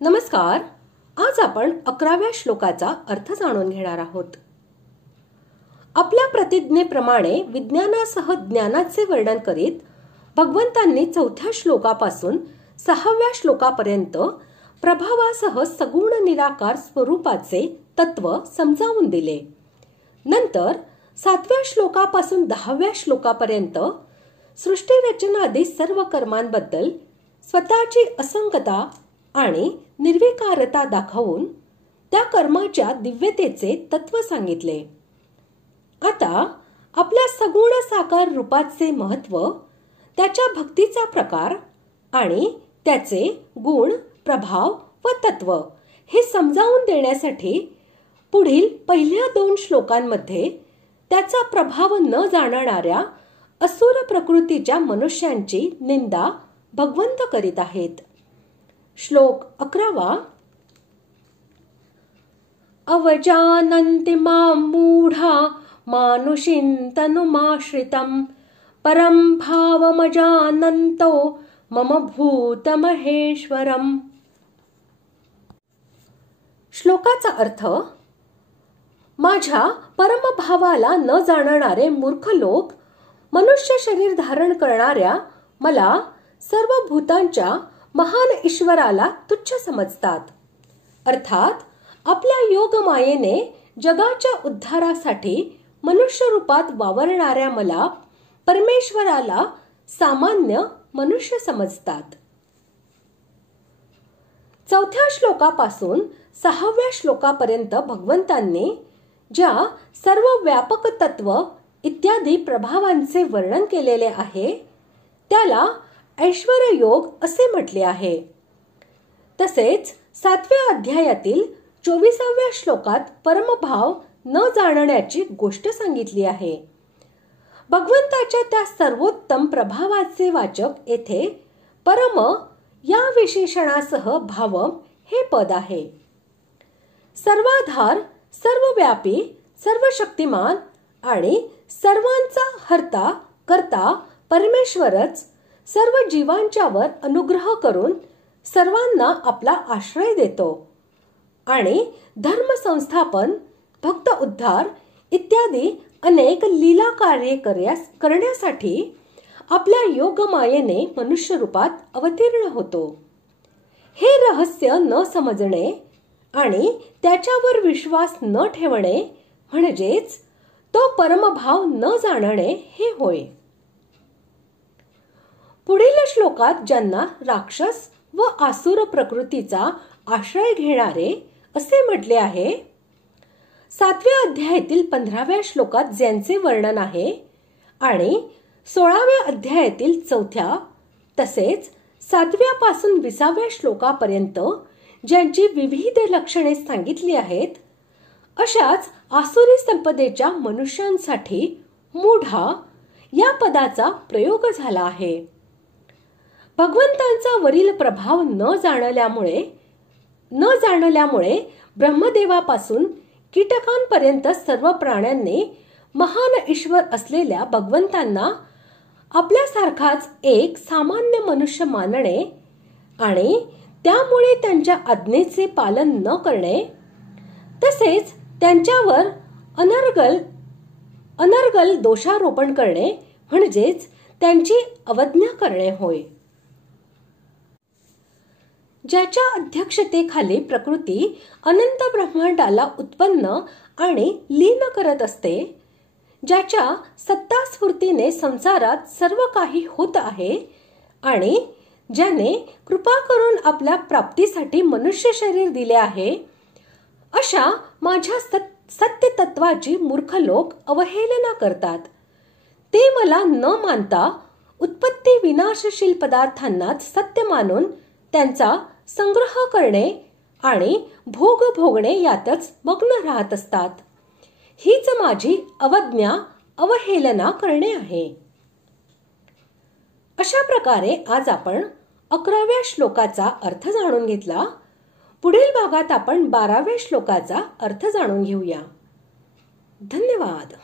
नमस्कार. आज आपण 11व्या श्लोकाचा अर्थ जाणून घेणार आहोत. आपल्या प्रतिज्ञेप्रमाणे विज्ञानासह ज्ञानाचे वर्णन करीत भगवंतांनी 4थ्या श्लोकापासून 6व्या श्लोकापर्यंत प्रभावासह सगुण निराकार स्वरूपाचे तत्व समजावून दिले. नंतर 7व्या श्लोकापासून 10व्या श्लोकापर्यंत सृष्टी रचनादी सर्व कर्मांबद्दल स्वतःची असंगता आणि निर्विकारता दाखवून त्या कर्माच्या दिव्यतेचे तत्व सांगितले. आता आपल्या सगुण साकार रूपाचे महत्व, त्याच्या भक्तीचा प्रकार आणि त्याचे गुण, प्रभाव व तत्व हे समजावून देण्यासाठी पुढील पहिल्या 2 श्लोकांमध्ये त्याचा प्रभाव न जाणणाऱ्या असुर प्रकृतीच्या मनुष्यांची निंदा भगवंत करीत आहेत. श्लोक 11. अवजानन्ति मां मूढा मानुषीं तनुमाश्रितं परं भावमजानन्तो मम भूतमहेश्वरम्. श्लोकाचा अर्थ: माझ्या परमभावाला न जाणणारे मूर्ख लोक मनुष्य शरीर धारण करणाऱ्या मला, सर्व भूतांच्या महान ईश्वराला तुच्छ समजतात. अर्थात आपल्या योगमायेने जगाच्या उद्धारासाठी मनुष्य रूपात वावरणाऱ्या मला, परमेश्वराला सामान्य मनुष्य समजतात. 4थ्या श्लोकापासून 6व्या श्लोकापर्यंत भगवंतांनी ज्या सर्व व्यापक तत्व इत्यादी प्रभावांचे वर्णन केलेले आहे त्याला ऐश्वर्य योग असे म्हटले आहे. तसेच 7व्या अध्यायातील 24व्या श्लोकात परमभाव न जाणण्याची गोष्ट सांगितली आहे. भगवंताच्या त्या सर्वोत्तम प्रभावाचे वाचक येथे परम या विशेषणासह भावम हे पद आहे. सर्वाधार, सर्वव्यापी, सर्वशक्तिमान आणि सर्वांचा हर्ता करता परमेश्वरच सर्व जीवांच्यावर अनुग्रह करून सर्वांना आपला आश्रय देतो आणि धर्म संस्थापन, भक्त उद्धार इत्यादी अनेक लीला कार्ये करण्यासाठी आपल्या योगमायेने मनुष्य रूपात अवतीर्ण होतो. हे रहस्य न समजणे आणि त्याच्यावर विश्वास न ठेवणे म्हणजेच तो परमभाव न जाणणे हे होय. पुढील श्लोकात ज्यांना राक्षस व आसुर प्रकृतीचा आश्रय घेणारे असे म्हटले आहे, 7व्या अध्यायातील 15व्या श्लोकात ज्यांचे वर्णन आहे आणि 16व्या अध्यायातील 4थ्या तसेच 7व्या पासून 20व्या श्लोकापर्यंत ज्यांची विविध लक्षणे सांगितली आहेत, अशाच आसुरी संपदेच्या मनुष्यांसाठी मूढा या पदाचा प्रयोग झाला आहे. भगवंतांचा वरील प्रभाव न जाणल्यामुळे ब्रह्मदेवापासून कीटकांपर्यंत सर्व प्राण्यांनी महान ईश्वर असलेल्या भगवंतांना आपल्यासारखाच एक सामान्य मनुष्य मानणे आणि त्यामुळे त्यांच्या आज्ञेचे पालन न करणे तसेच त्यांच्यावर अनर्गल दोषारोपण करणे म्हणजेच त्यांची अवज्ञा करणे होय. ज्याच्या अध्यक्षतेखाली प्रकृती अनंत ब्रह्मांडाला उत्पन्न आणि लीन करत असते, ज्याच्या सत्ता स्फूर्तीने संसारात सर्व काही होत आहे आणि ज्याने कृपा करून आपल्या प्राप्तीसाठी मनुष्य शरीर दिले आहे, अशा माझ्या सत्य तत्वाची मूर्ख लोक अवहेलना करतात. ते मला न मानता उत्पत्ती विनाशशील पदार्थांनाच सत्य मानून त्यांचा संग्रह करणे आणि भोग भोगणे यातच मग्न राहत असतात. हीच माझी अवज्ञा, अवहेलना करणे आहे. अशा प्रकारे आज आपण 11व्या श्लोकाचा अर्थ जाणून घेतला. पुढील भागात आपण 12व्या श्लोकाचा अर्थ जाणून घेऊया. धन्यवाद.